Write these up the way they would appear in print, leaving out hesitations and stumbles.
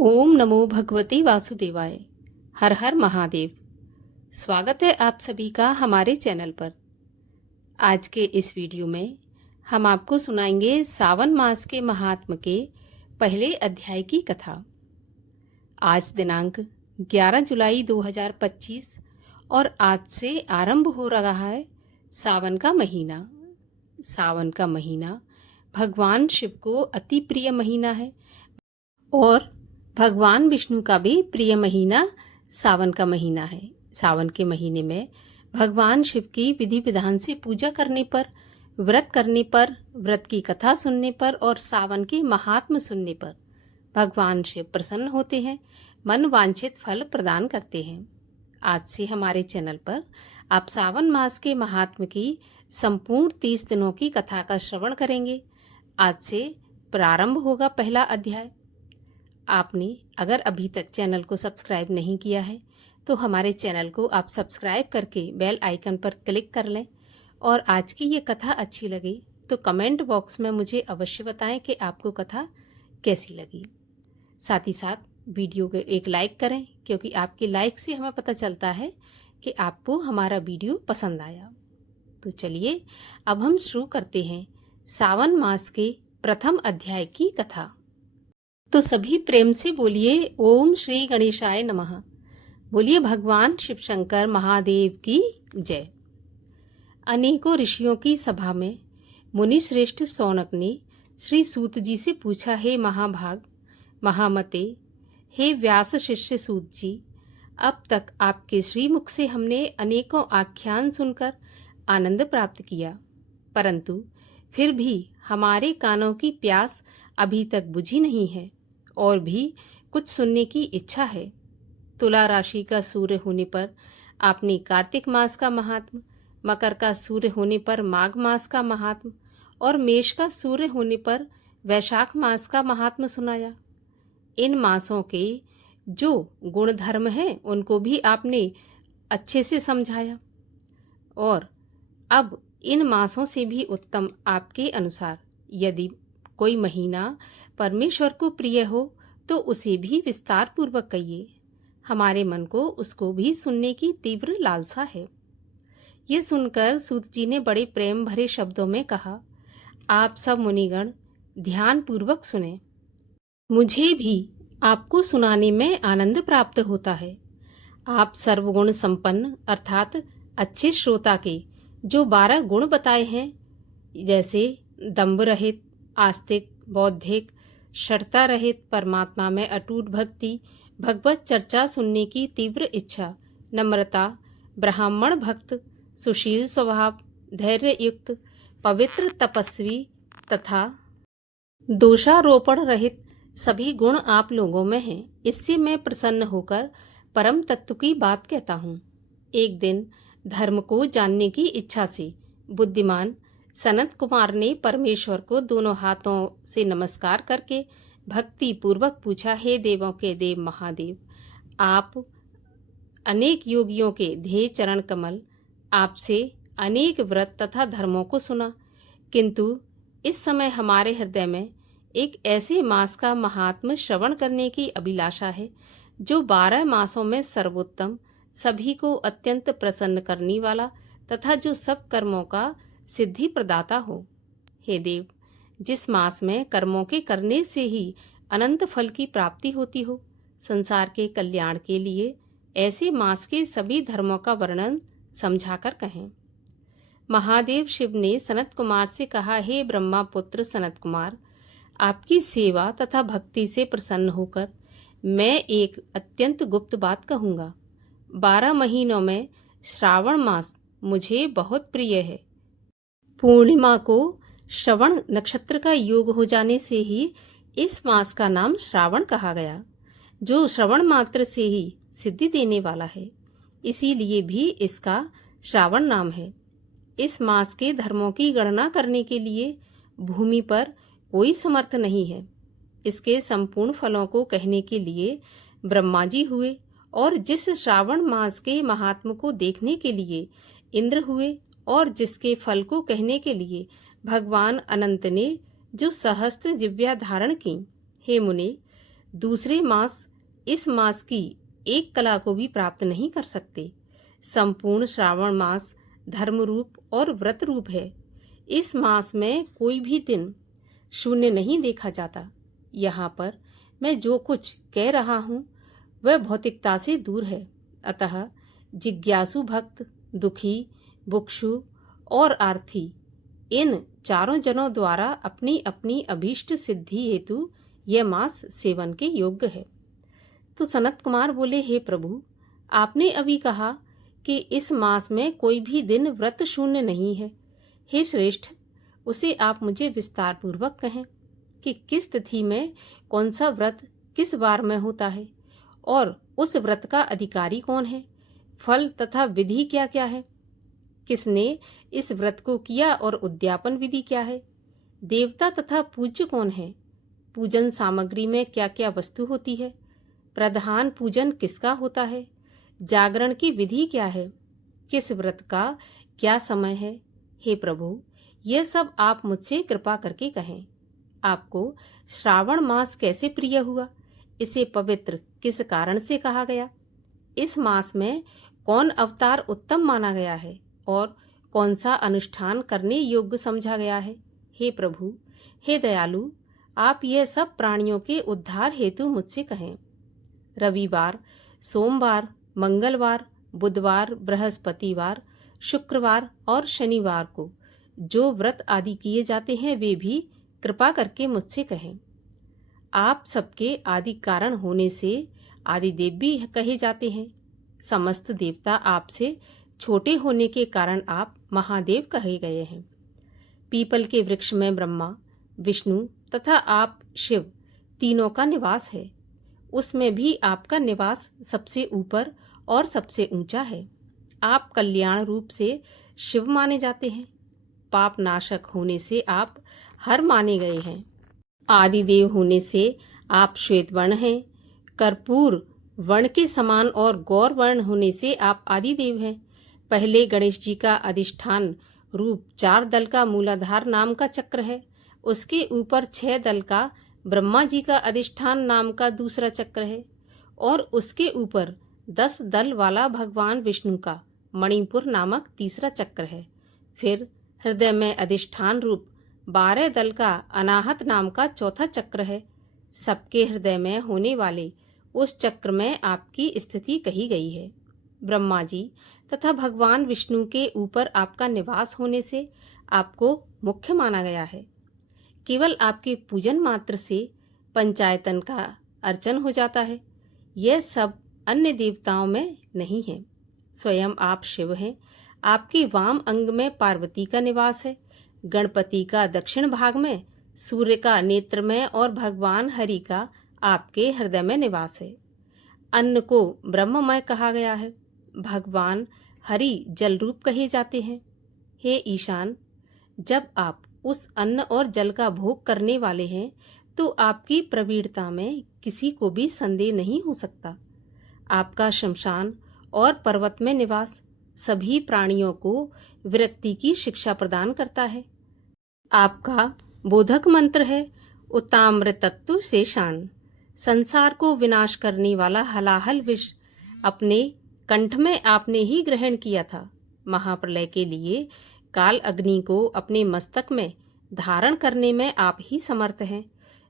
ओम नमो भगवते वासुदेवाय। हर हर महादेव। स्वागत है आप सभी का हमारे चैनल पर। आज के इस वीडियो में हम आपको सुनाएंगे सावन मास के महात्म के पहले अध्याय की कथा। आज दिनांक 11 जुलाई 2025 और आज से आरंभ हो रहा है सावन का महीना। सावन का महीना भगवान शिव को अति प्रिय महीना है और भगवान विष्णु का भी प्रिय महीना सावन का महीना है। सावन के महीने में भगवान शिव की विधि विधान से पूजा करने पर, व्रत करने पर, व्रत की कथा सुनने पर और सावन के महात्म सुनने पर भगवान शिव प्रसन्न होते हैं, मन वांछित फल प्रदान करते हैं। आज से हमारे चैनल पर आप सावन मास के महात्म की संपूर्ण 30 दिनों की कथा का श्रवण करेंगे। आज से प्रारंभ होगा पहला अध्याय। आपने अगर अभी तक चैनल को सब्सक्राइब नहीं किया है तो हमारे चैनल को आप सब्सक्राइब करके बेल आइकन पर क्लिक कर लें और आज की ये कथा अच्छी लगे तो कमेंट बॉक्स में मुझे अवश्य बताएं कि आपको कथा कैसी लगी। साथ ही साथ वीडियो को एक लाइक करें, क्योंकि आपके लाइक से हमें पता चलता है कि आपको हमारा वीडियो पसंद आया। तो चलिए अब हम शुरू करते हैं सावन मास के प्रथम अध्याय की कथा। तो सभी प्रेम से बोलिए ओम श्री गणेशाय नमः। बोलिए भगवान शिव शंकर महादेव की जय। अनेकों ऋषियों की सभा में मुनि श्रेष्ठ सौनक ने श्री सूत जी से पूछा, हे महाभाग महामते, हे व्यास शिष्य सूत जी, अब तक आपके श्रीमुख से हमने अनेकों आख्यान सुनकर आनंद प्राप्त किया, परंतु फिर भी हमारे कानों की प्यास अभी तक बुझी नहीं है और भी कुछ सुनने की इच्छा है। तुला राशि का सूर्य होने पर आपने कार्तिक मास का महात्म, मकर का सूर्य होने पर माघ मास का महात्म और मेष का सूर्य होने पर वैशाख मास का महात्म सुनाया। इन मासों के जो गुण धर्म हैं उनको भी आपने अच्छे से समझाया और अब इन मासों से भी उत्तम आपके अनुसार यदि कोई महीना परमेश्वर को प्रिय हो तो उसे भी विस्तार पूर्वक कहिए। हमारे मन को उसको भी सुनने की तीव्र लालसा है। ये सुनकर सूत जी ने बड़े प्रेम भरे शब्दों में कहा, आप सब मुनिगण ध्यान पूर्वक सुने। मुझे भी आपको सुनाने में आनंद प्राप्त होता है। आप सर्वगुण संपन्न अर्थात अच्छे श्रोता के जो 12 गुण बताए हैं, जैसे दंभ रहित, आस्तिक, बौद्धिक, शर्ता रहित, परमात्मा में अटूट भक्ति, भगवत चर्चा सुनने की तीव्र इच्छा, नम्रता, ब्राह्मण भक्त, सुशील स्वभाव, धैर्य युक्त, पवित्र तपस्वी तथा दोषारोपण रहित सभी गुण आप लोगों में हैं। इससे मैं प्रसन्न होकर परम तत्व की बात कहता हूँ। एक दिन धर्म को जानने की इच्छा से बुद्धिमान सनत कुमार ने परमेश्वर को दोनों हाथों से नमस्कार करके भक्ति पूर्वक पूछा, हे देवों के देव महादेव, आप अनेक योगियों के ध्येय चरण कमल, आपसे अनेक व्रत तथा धर्मों को सुना, किंतु इस समय हमारे हृदय में एक ऐसे मास का महात्म श्रवण करने की अभिलाषा है जो 12 मासों में सर्वोत्तम, सभी को अत्यंत प्रसन्न करने वाला तथा जो सब कर्मों का सिद्धि प्रदाता हो। हे देव, जिस मास में कर्मों के करने से ही अनंत फल की प्राप्ति होती हो, संसार के कल्याण के लिए ऐसे मास के सभी धर्मों का वर्णन समझाकर कहें। महादेव शिव ने सनत कुमार से कहा, हे ब्रह्मा पुत्र सनत कुमार, आपकी सेवा तथा भक्ति से प्रसन्न होकर मैं एक अत्यंत गुप्त बात कहूँगा। 12 महीनों में श्रावण मास मुझे बहुत प्रिय है। पूर्णिमा को श्रवण नक्षत्र का योग हो जाने से ही इस मास का नाम श्रावण कहा गया, जो श्रवण मात्र से ही सिद्धि देने वाला है, इसीलिए भी इसका श्रावण नाम है। इस मास के धर्मों की गणना करने के लिए भूमि पर कोई समर्थ नहीं है। इसके संपूर्ण फलों को कहने के लिए ब्रह्मा जी हुए और जिस श्रावण मास के महात्म को देखने के लिए इंद्र हुए और जिसके फल को कहने के लिए भगवान अनंत ने जो सहस्त्र जिव्या धारण की, हे मुने, दूसरे मास इस मास की एक कला को भी प्राप्त नहीं कर सकते। संपूर्ण श्रावण मास धर्म रूप और व्रत रूप है। इस मास में कोई भी दिन शून्य नहीं देखा जाता। यहाँ पर मैं जो कुछ कह रहा हूँ वह भौतिकता से दूर है। अतः जिज्ञासु भक्त, दुखी, बुक्षु और आर्थी इन चारों जनों द्वारा अपनी अपनी अभीष्ट सिद्धि हेतु यह मास सेवन के योग्य है। तो सनत कुमार बोले, हे प्रभु, आपने अभी कहा कि इस मास में कोई भी दिन व्रत शून्य नहीं है। हे श्रेष्ठ, उसे आप मुझे विस्तार पूर्वक कहें कि किस तिथि में कौन सा व्रत किस वार में होता है और उस व्रत का अधिकारी कौन है, फल तथा विधि क्या क्या है, किसने इस व्रत को किया और उद्यापन विधि क्या है, देवता तथा पूज्य कौन है, पूजन सामग्री में क्या क्या वस्तु होती है, प्रधान पूजन किसका होता है, जागरण की विधि क्या है, किस व्रत का क्या समय है। हे प्रभु, यह सब आप मुझसे कृपा करके कहें। आपको श्रावण मास कैसे प्रिय हुआ, इसे पवित्र किस कारण से कहा गया, इस मास में कौन अवतार उत्तम माना गया है और कौन सा अनुष्ठान करने योग्य समझा गया है। हे प्रभु, हे दयालु, आप यह सब प्राणियों के उद्धार हेतु मुझसे कहें। रविवार, सोमवार, मंगलवार, बुधवार, बृहस्पतिवार, शुक्रवार और शनिवार को जो व्रत आदि किए जाते हैं वे भी कृपा करके मुझसे कहें। आप सबके आदि कारण होने से आदिदेव भी कहे जाते हैं। समस्त देवता आपसे छोटे होने के कारण आप महादेव कहे गए हैं। पीपल के वृक्ष में ब्रह्मा, विष्णु तथा आप शिव तीनों का निवास है। उसमें भी आपका निवास सबसे ऊपर और सबसे ऊंचा है। आप कल्याण रूप से शिव माने जाते हैं। पाप नाशक होने से आप हर माने गए हैं। आदिदेव होने से आप श्वेत वर्ण हैं। कर्पूर वर्ण के समान और गौर वर्ण होने से आप आदिदेव हैं। पहले गणेश जी का अधिष्ठान रूप 4 दल का मूलाधार नाम का चक्र है। उसके ऊपर 6 दल का ब्रह्मा जी का अधिष्ठान नाम का दूसरा चक्र है और उसके ऊपर 10 दल वाला भगवान विष्णु का मणिपुर नामक तीसरा चक्र है। फिर हृदय में अधिष्ठान रूप 12 दल का अनाहत नाम का चौथा चक्र है। सबके हृदय में होने वाले उस चक्र में आपकी स्थिति कही गई है। ब्रह्मा जी तथा भगवान विष्णु के ऊपर आपका निवास होने से आपको मुख्य माना गया है। केवल आपके पूजन मात्र से पंचायतन का अर्चन हो जाता है। यह सब अन्य देवताओं में नहीं है। स्वयं आप शिव हैं। आपके वाम अंग में पार्वती का निवास है। गणपति का दक्षिण भाग में, सूर्य का नेत्र में और भगवान हरि का आपके हृदय में निवास है। अन्न को ब्रह्ममय कहा गया है। भगवान हरि जल रूप कहे जाते हैं। हे ईशान, जब आप उस अन्न और जल का भोग करने वाले हैं तो आपकी प्रवीणता में किसी को भी संदेह नहीं हो सकता। आपका शमशान और पर्वत में निवास सभी प्राणियों को विरक्ति की शिक्षा प्रदान करता है। आपका बोधक मंत्र है उत्ताम्रतत्व शेषान। संसार को विनाश करने वाला हलाहल विष अपने कंठ में आपने ही ग्रहण किया था। महाप्रलय के लिए काल अग्नि को अपने मस्तक में धारण करने में आप ही समर्थ हैं।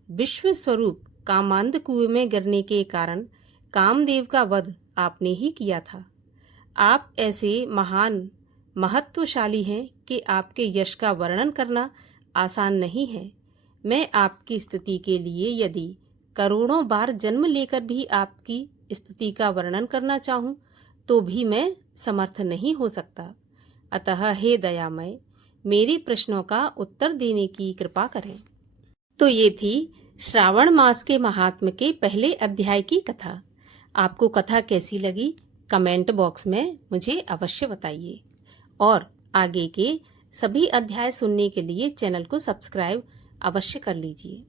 विश्व स्वरूप कामांध कुएं में गिरने के कारण कामदेव का वध आपने ही किया था। आप ऐसे महान महत्वशाली हैं कि आपके यश का वर्णन करना आसान नहीं है। मैं आपकी स्तुति के लिए यदि करोड़ों बार जन्म लेकर भी आपकी स्तुति का वर्णन करना चाहूँ तो भी मैं समर्थ नहीं हो सकता। अतः हे दयामय, मेरे प्रश्नों का उत्तर देने की कृपा करें। तो ये थी श्रावण मास के महात्म्य के पहले अध्याय की कथा। आपको कथा कैसी लगी कमेंट बॉक्स में मुझे अवश्य बताइए और आगे के सभी अध्याय सुनने के लिए चैनल को सब्सक्राइब अवश्य कर लीजिए।